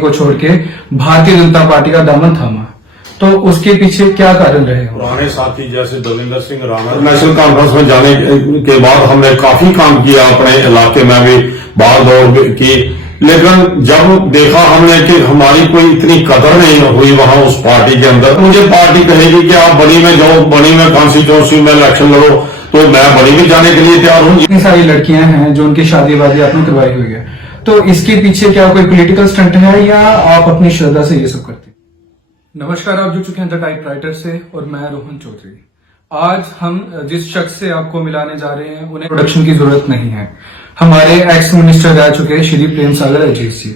को छोड़ के भारतीय जनता पार्टी का दामन थामा, तो उसके पीछे क्या कारण रहे? पुराने साथी जैसे दविंदर सिंह राणा नेशनल कॉन्फ्रेंस में जाने के बाद हमने काफी काम किया, अपने इलाके में भी बाहर दौड़ की, लेकिन जब देखा हमने कि हमारी कोई इतनी कदर नहीं हुई वहां उस पार्टी के अंदर, मुझे पार्टी कहेगी कि आप बड़ी में जाओ, बड़ी में कॉन्स्टिट्यूंसी में इलेक्शन लड़ो, तो मैं बड़ी में जाने के लिए तैयार हूँ। इतनी सारी लड़कियां हैं जो उनकी शादी वादी आपने करवाई हुई है, तो इसके पीछे क्या कोई पॉलिटिकल स्टंट है या आप अपनी श्रद्धा से ये सब करते हैं? नमस्कार, आप जुड़ चुके हैं द टाइपराइटर से और मैं रोहन चौधरी। आज हम जिस शख्स से आपको मिलाने जा रहे हैं उन्हें प्रोडक्शन की जरूरत नहीं है। हमारे एक्स मिनिस्टर रह चुके हैं श्री प्रेम सागर अजीत जी।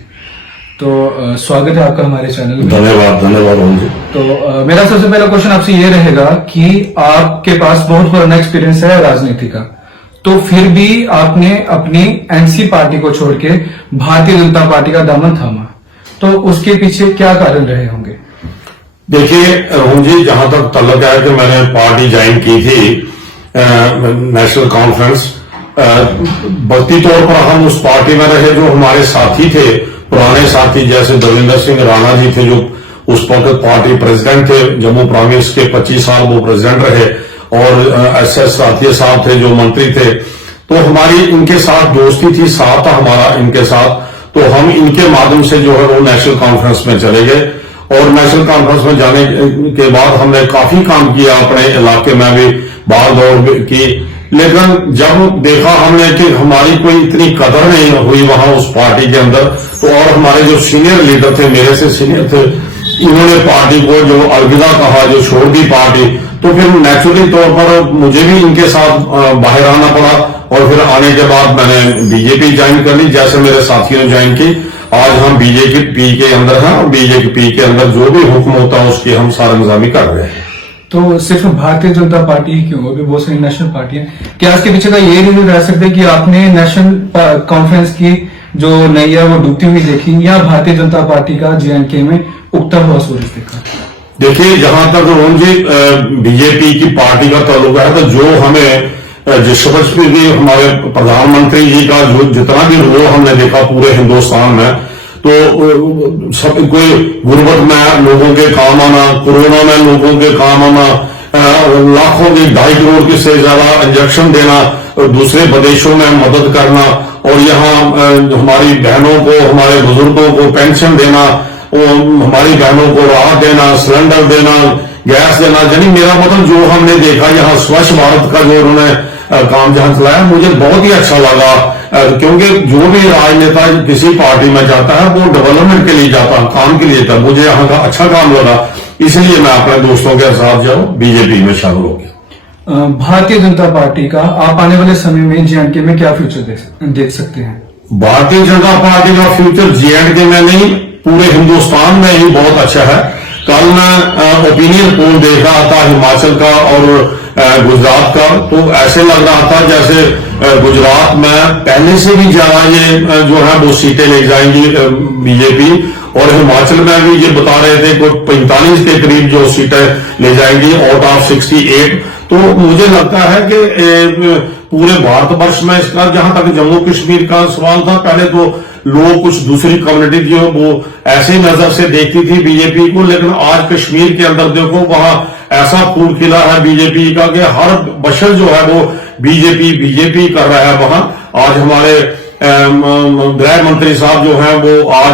तो स्वागत है आपका हमारे चैनल में। धन्यवाद रोहन जी। तो मेरा सबसे पहला क्वेश्चन आपसे ये रहेगा कि आपके पास बहुत पुराना एक्सपीरियंस है राजनीति का, तो फिर भी आपने अपनी एनसी पार्टी को छोड़ के भारतीय जनता पार्टी का दामन थामा, तो उसके पीछे क्या कारण रहे होंगे? देखिए रोहन जी, जहां तक तल्लक है कि मैंने पार्टी ज्वाइन की थी नेशनल कॉन्फ्रेंस, बढ़ती तौर पर हम उस पार्टी में रहे। जो हमारे साथी थे, पुराने साथी जैसे दविंदर सिंह राणा जी थे, जो उस वक्त पार्टी प्रेसिडेंट थे जम्मू प्रोविंस के, 25 साल वो प्रेसिडेंट रहे, और एस राथिया साहब थे जो मंत्री थे। तो हमारी इनके साथ दोस्ती थी, साथ था हमारा इनके साथ, तो हम इनके माध्यम से जो है वो नेशनल कॉन्फ्रेंस में चले गए, और नेशनल कॉन्फ्रेंस में जाने के बाद हमने काफी काम किया, अपने इलाके में भी बाहर दौड़ की, लेकिन जब देखा हमने कि हमारी कोई इतनी कदर नहीं हुई वहां उस पार्टी के अंदर, तो और हमारे जो सीनियर लीडर थे, मेरे से सीनियर थे, इन्होंने पार्टी को जो अलविदा कहा, जो छोड़ दी पार्टी, तो फिर नेचुरली तौर पर मुझे भी इनके साथ बाहर आना पड़ा, और फिर आने के बाद मैंने बीजेपी ज्वाइन कर ली, जैसे मेरे साथियों ने ज्वाइन की। आज हम बीजेपी के अंदर हैं, और बीजेपी के अंदर जो भी हुक्म होता है उसकी हम सारंगुजारी कर रहे हैं। तो सिर्फ भारतीय जनता पार्टी ही क्यों, अभी बहुत सारी नेशनल पार्टियां, क्या इसके पीछे का ये रीजन रह सकते हैं कि आपने नेशनल कॉन्फ्रेंस की जो नैया वो डूबती हुई देखी, या भारतीय जनता पार्टी का जेएनके में उगता हुआ सूरज देखा? देखिए, जहां तक रोहन जी बीजेपी की पार्टी का ताल्लुक है, तो जो हमें जिस शपथ में भी हमारे प्रधानमंत्री जी का जो जितना भी रोल हमने देखा पूरे हिंदुस्तान में, तो सब कोई गुर्बत में लोगों के काम आना, कोरोना में लोगों के काम आना, लाखों की 2.5 करोड़ से ज्यादा इंजेक्शन देना, दूसरे प्रदेशों में मदद करना, और यहाँ हमारी बहनों को, हमारे बुजुर्गों को पेंशन देना, हमारी बहनों को राहत देना, सिलेंडर देना, गैस देना, यानी मेरा मतलब जो हमने देखा यहाँ स्वच्छ भारत का जो उन्होंने काम जहां चलाया, मुझे बहुत ही अच्छा लगा, क्योंकि जो भी राजनेता किसी पार्टी में जाता है वो डेवलपमेंट के लिए जाता है, काम के लिए जाता है। मुझे यहाँ का अच्छा काम लगा, इसलिए मैं अपने दोस्तों के साथ जाऊं बीजेपी में शामिल हो गया। भारतीय जनता पार्टी का आप आने वाले समय में जेएनके में क्या फ्यूचर देख सकते हैं? भारतीय जनता पार्टी का फ्यूचर जेएनके में नहीं, पूरे हिंदुस्तान में ही बहुत अच्छा है। कल मैं ओपिनियन पोल देख रहा था हिमाचल का और गुजरात का, तो ऐसे लग रहा था जैसे गुजरात में पहले से भी ज्यादा ये जो है वो सीटें ले जाएंगी बीजेपी, और हिमाचल में भी ये बता रहे थे कोई 45 के करीब जो सीटें ले जाएंगी आउट ऑफ 68। तो मुझे लगता है कि पूरे भारतवर्ष में इसका, जहां तक जम्मू कश्मीर का सवाल था, पहले तो लोग कुछ दूसरी कम्युनिटी जो वो ऐसी नजर से देखती थी बीजेपी को, लेकिन आज कश्मीर के अंदर देखो वहां ऐसा फूल खिला है बीजेपी का कि हर बशर जो है वो बीजेपी कर रहा है वहां। आज हमारे गृह मंत्री साहब जो हैं वो आज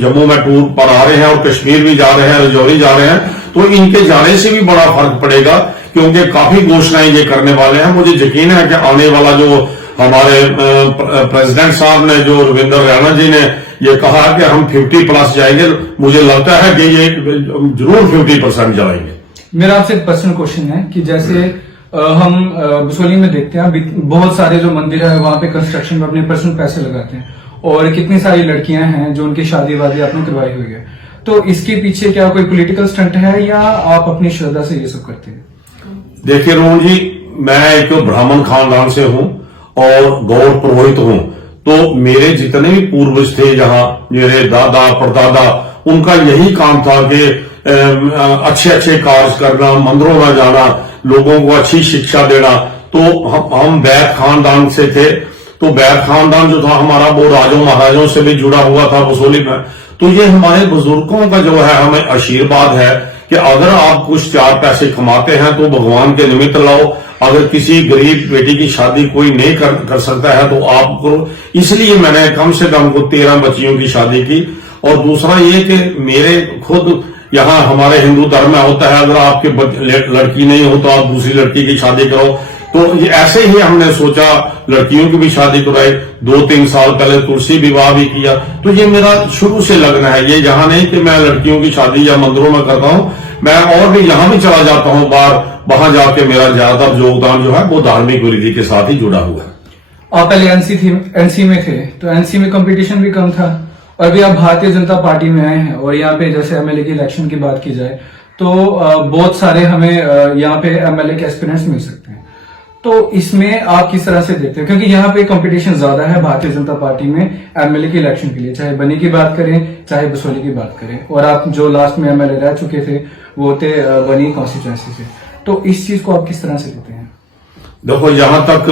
जम्मू में टूर पर आ रहे हैं, और कश्मीर भी जा रहे हैं, रजौरी जा रहे हैं, तो इनके जाने से भी बड़ा फर्क पड़ेगा, क्योंकि काफी घोषणाएं ये करने वाले हैं। मुझे यकीन है कि आने वाला जो हमारे प्रेसिडेंट साहब ने, जो रविंद्र रैना जी ने ये कहा कि हम 50+ जाएंगे, मुझे लगता है कि ये जरूर 50% जाएंगे। मेरा आपसे एक पर्सनल क्वेश्चन है कि जैसे हम बिसोली में देखते हैं बहुत सारे जो मंदिर है वहां पे कंस्ट्रक्शन में अपने पर्सनल पैसे लगाते हैं, और कितनी सारी लड़कियां हैं जो उनकी शादी वादी आपने करवाई हुई है, तो इसके पीछे क्या कोई पॉलिटिकल स्टंट है या आप अपनी श्रद्धा से ये सब करते हैं? देखिए रोहन जी, मैं एक ब्राह्मण खानदान से हूं और गौड़ पुरोहित हूं, तो मेरे जितने भी पूर्वज थे, जहां मेरे दादा परदादा, उनका यही काम था कि अच्छे अच्छे कार्य करना, मंदिरों में जाना, लोगों को अच्छी शिक्षा देना। तो हम वैद खानदान से थे, तो वैद खानदान जो था हमारा वो राजों महाराजों से भी जुड़ा हुआ था बसोली में। तो ये हमारे बुजुर्गों का जो है हमें आशीर्वाद है कि अगर आप कुछ चार पैसे कमाते हैं तो भगवान के निमित्त लाओ। अगर किसी गरीब बेटी की शादी कोई नहीं कर सकता है तो आप करो। इसलिए मैंने कम से कम 13 बच्चियों की शादी की। और दूसरा ये कि मेरे खुद यहाँ हमारे हिंदू धर्म में होता है, अगर आपके लड़की नहीं हो तो आप दूसरी लड़की की शादी करो। तो ये ऐसे ही हमने सोचा, लड़कियों की भी शादी कराई। 2-3 साल पहले तुलसी विवाह भी किया। तो ये मेरा शुरू से लगना है। ये यहाँ नहीं कि मैं लड़कियों की शादी या मंदिरों में करता हूँ, मैं और भी यहाँ भी चला जाता हूँ बाहर, वहां जाके मेरा ज्यादातर योगदान जो है वो धार्मिक विधि के साथ ही जुड़ा हुआ है। आप पहले एनसी में थे, तो एनसी में कंपटीशन भी कम था, और अभी आप भारतीय जनता पार्टी में आए हैं। और यहाँ पे जैसे एमएलए की इलेक्शन की बात की जाए तो बहुत सारे हमें यहाँ पे एमएलए के एस्पिरेंट्स मिल सकते हैं। तो इसमें आप किस तरह से देखते हैं, क्योंकि यहाँ पे कंपटीशन ज्यादा है भारतीय जनता पार्टी में एमएलए के इलेक्शन के लिए, चाहे बनी की बात करें चाहे बसोली की बात करें, और आप जो लास्ट में एमएलए रह चुके थे वो थे बनी कॉन्स्टिट्यूएंसी से। तो इस चीज को आप किस तरह से देखते हैं? देखो, जहां तक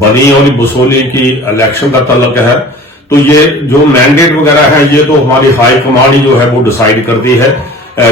बनी और बसोली की इलेक्शन का तल्लक है तो ये जो मैंडेट वगैरह है ये तो हमारी हाई कमांड ही जो है वो डिसाइड करती है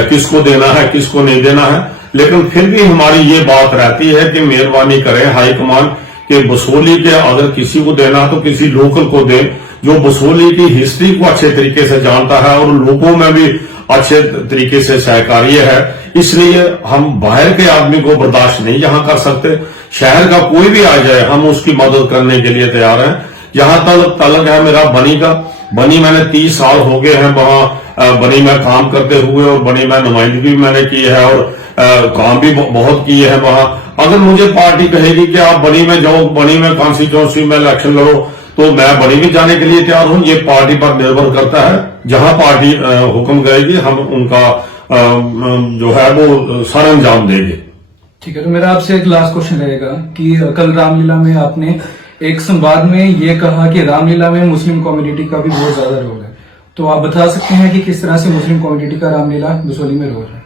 किसको देना है किसको नहीं देना है। लेकिन फिर भी हमारी ये बात रहती है कि मेहरबानी करें हाई कमांड के बसोली के अगर किसी को देना तो किसी लोकल को दें जो बसोली की हिस्ट्री को अच्छे तरीके से जानता है और लोगों में भी अच्छे तरीके से सहकार्य है। इसलिए हम बाहर के आदमी को बर्दाश्त नहीं यहाँ कर सकते। शहर का कोई भी आ जाए हम उसकी मदद करने के लिए तैयार हैं। जहां तलक है मेरा बनी का, बनी मैंने 30 साल हो गए हैं वहां बनी में काम करते हुए, और बनी में नुमाइंदगी भी मैंने की है और काम भी बहुत किए हैं वहां। अगर मुझे पार्टी कहेगी कि आप बनी में जाओ, बनी में कॉन्स्टिट्यूंसी में इलेक्शन लड़ो, तो मैं बनी में जाने के लिए तैयार हूं। ये पार्टी पर निर्भर करता है, जहां पार्टी हुक्म करेगी हम उनका जो है वो सर अंजाम देंगे। ठीक है, तो मेरा आपसे एक लास्ट क्वेश्चन रहेगा कि कल रामलीला में आपने एक संवाद में ये कहा कि रामलीला में मुस्लिम कम्युनिटी का भी बहुत ज्यादा रोल है, तो आप बता सकते हैं कि किस तरह से मुस्लिम कम्युनिटी का रामलीला बसोली में रोल है?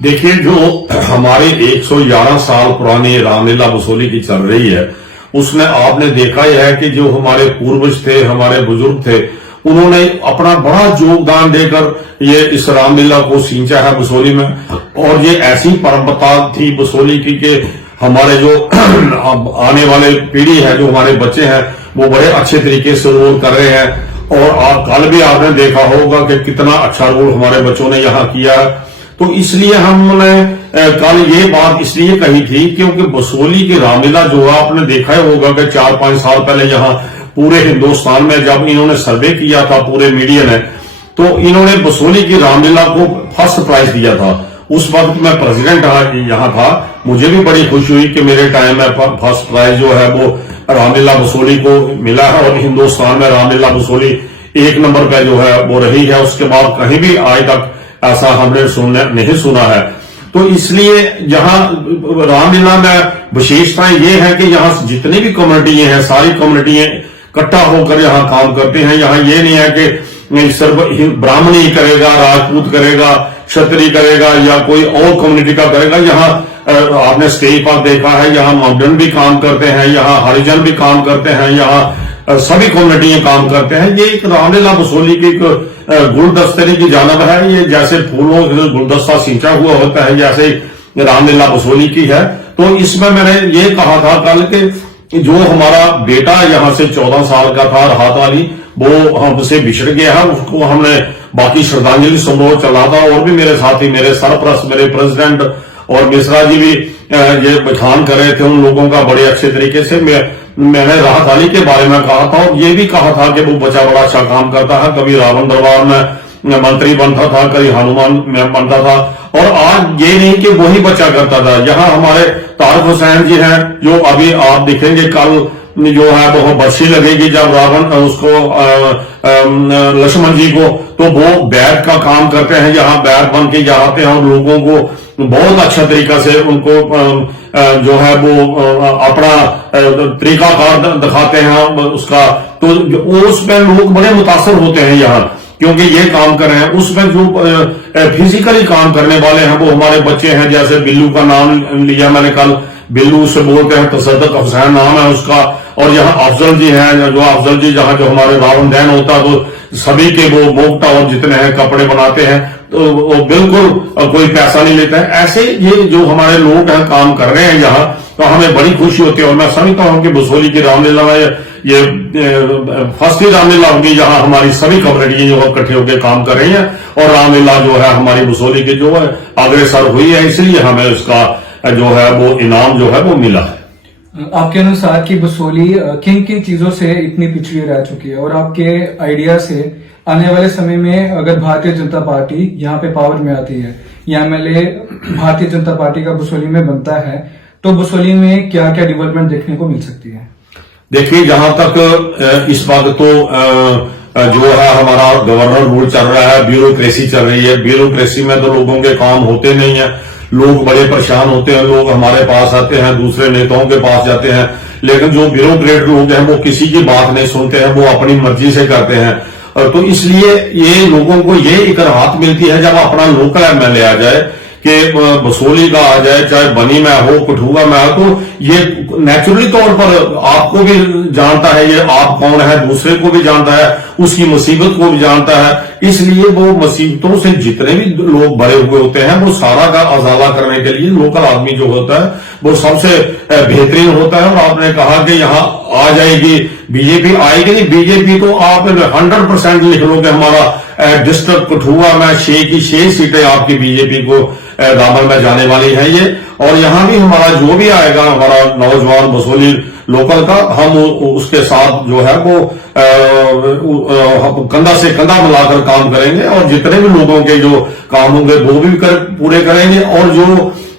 देखिए, जो हमारे 111 साल पुरानी रामलीला बसोली की चल रही है उसमें आपने देखा ही है कि जो हमारे पूर्वज थे, हमारे बुजुर्ग थे, उन्होंने अपना बड़ा योगदान देकर ये इस रामलीला को सींचा है बसोली में। और ये ऐसी परंपरा थी बसोली की कि हमारे जो आने वाले पीढ़ी है, जो हमारे बच्चे हैं, वो बड़े अच्छे तरीके से रोल कर रहे हैं। और कल भी आपने देखा होगा कि कितना अच्छा रोल हमारे बच्चों ने यहाँ किया। तो इसलिए हमने कल ये बात इसलिए कही थी क्योंकि बसोली की रामलीला जो आपने देखा ही होगा कि 4-5 साल पहले यहाँ पूरे हिंदुस्तान में जब इन्होंने सर्वे किया था पूरे मीडिया ने, तो इन्होंने बसोली की रामलीला को फर्स्ट प्राइज दिया था। उस वक्त मैं प्रेसिडेंट यहाँ था, मुझे भी बड़ी खुशी हुई कि मेरे टाइम में फर्स्ट प्राइज जो है वो रामलीला बसोली को मिला है। और हिंदुस्तान में रामलीला बसोली 1 नंबर पे जो है वो रही है। उसके बाद कहीं भी आज तक ऐसा हमने नहीं सुना है। तो इसलिए यहाँ रामलीला में विशेषताएं ये है कि यहाँ जितनी भी कम्युनिटी हैं, सारी कम्युनिटियां इकट्ठा होकर यहाँ काम करते हैं। यहाँ ये नहीं है कि सिर्फ ब्राह्मणी ही करेगा, राजपूत करेगा, क्षत्रिय करेगा या कोई और कम्युनिटी का करेगा। यहाँ आपने स्टेज पर देखा है, यहाँ मॉडर्न भी काम करते हैं, यहाँ हरिजन भी काम करते हैं, यहाँ सभी कम्युनिटियां काम करते हैं। ये एक रामलीला बसोली की गुलदस्ते की जानब है। ये जैसे फूलों से गुलदस्ता सिंचा हुआ होता है, जैसे रामलीला बसोली की है। तो इसमें मैंने ये कहा था कल कि जो हमारा बेटा यहाँ से 14 साल का था, राहत अली, वो हमसे बिछड़ गया है। उसको हमने बाकी श्रद्धांजलि समारोह चला था, और भी मेरे साथी, मेरे सरप्रस्त, मेरे प्रेसिडेंट और मिश्रा जी भी ये बखान कर रहे थे उन लोगों का बड़े अच्छे तरीके से। मैंने राहत अली के बारे में कहा था, और ये भी कहा था कि वो बच्चा बड़ा अच्छा काम करता है। कभी रावण दरबार में मंत्री बनता था, कभी हनुमान में बनता था। और आज ये नहीं कि वही बच्चा करता था। यहाँ हमारे तारक हुसैन जी हैं, जो अभी आप दिखेंगे कल जो है वो बरसी लगेगी जब रावण उसको लक्ष्मण जी को, तो वो बैठ का काम करते हैं। यहाँ बैठ बन के जाते हैं और लोगों को बहुत अच्छा तरीका से उनको जो है वो अपना तरीकाकार दिखाते हैं उसका। तो उसमें लोग बड़े मुतासर होते हैं यहाँ, क्योंकि ये काम कर रहे हैं। उसमें जो फिजिकली काम करने वाले हैं वो हमारे बच्चे हैं। जैसे बिल्लू का नाम लिया मैंने कल, बिल्लू से बोलते हैं, तसद्दुक हुसैन नाम है उसका। और यहाँ अफजल जी हैं, जो अफजल जी जहाँ जो हमारे रावण दहन होता है तो सभी के वो मोगटा और जितने हैं कपड़े बनाते हैं, तो वो बिल्कुल कोई पैसा नहीं लेता है। ऐसे ये जो हमारे लोग हैं काम कर रहे हैं यहाँ, तो हमें बड़ी खुशी होती है। और मैं समझता हूँ कि बसोली की रामलीला में ये फर्स्ट ही रामलीला होगी जहां हमारी सभी कम्युनिटी जो इकट्ठे होकर काम कर रही हैं, और रामलीला जो है हमारी बसोली की जो है अग्रसर हुई है, इसलिए हमें उसका जो है वो इनाम जो है वो मिला है। आपके अनुसार की बसोली किन किन चीजों से इतनी पिछड़ी रह चुकी है, और आपके आइडिया से आने वाले समय में अगर भारतीय जनता पार्टी यहाँ पे पावर में आती है या एमएलए भारतीय जनता पार्टी का बसोली में बनता है, तो बसोली में क्या क्या डेवलपमेंट देखने को मिल सकती है? देखिए, जहां तक इस वक्त तो जो है हमारा गवर्नर रूल चल रहा है, ब्यूरोक्रेसी चल रही है। ब्यूरोक्रेसी में तो लोगों के काम होते नहीं है, लोग बड़े परेशान होते हैं, लोग हमारे पास आते हैं, दूसरे नेताओं के पास जाते हैं, लेकिन जो ब्यूरोक्रेट लोग हैं वो किसी की बात नहीं सुनते हैं, वो अपनी मर्जी से करते हैं। और तो इसलिए ये लोगों को ये एक राहत मिलती है जब अपना लोकल एमएलए आ जाए, कि बसोली का आ जाए, चाहे बनी में हो, कठुआ में हो, तो ये नेचुरली तौर पर आपको भी जानता है, ये आप कौन है, दूसरे को भी जानता है, उसकी मुसीबत को भी जानता है। इसलिए वो मुसीबतों से जितने भी लोग भरे हुए होते हैं, वो सारा का अजाला करने के लिए लोकल आदमी जो होता है वो सबसे बेहतरीन होता है। और आपने कहा कि यहाँ आ जाएगी बीजेपी, आएगी नहीं बीजेपी, तो आप 100% लिख लो कि हमारा डिस्ट्रिक्ट कठुआ में 6 की 6 सीटें आपकी बीजेपी को दामन में जाने वाली है ये। और यहां भी हमारा जो भी आएगा, हमारा नौजवान बसोली लोकल का, हम उसके साथ जो है वो कंधा से कंधा मिलाकर काम करेंगे, और जितने भी लोगों के जो काम होंगे वो भी पूरे करेंगे। और जो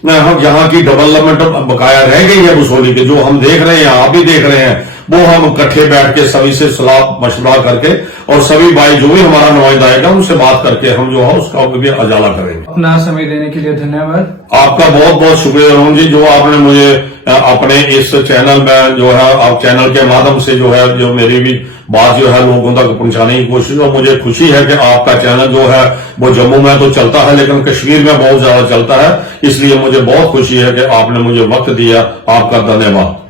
हम यहाँ की डेवलपमेंट बकाया रह गई है बसोली के, जो हम देख रहे हैं, आप भी देख रहे हैं, वो हम इकट्ठे बैठ के सभी से सलाह मशवरा करके, और सभी भाई जो भी हमारा नुमाइंदा आएगा उनसे बात करके हम जो है उसका भी उजाला करेंगे। अपना समय देने के लिए धन्यवाद। आपका बहुत बहुत शुक्रिया रोहन जी, जो आपने मुझे अपने इस चैनल में जो है, आप चैनल के माध्यम से जो है जो मेरी भी बात जो है लोगों तक पहुंचाने की कोशिश। और मुझे खुशी है कि आपका चैनल जो है वो जम्मू में तो चलता है, लेकिन कश्मीर में बहुत ज्यादा चलता है, इसलिए मुझे बहुत खुशी है कि आपने मुझे वक्त दिया। आपका धन्यवाद।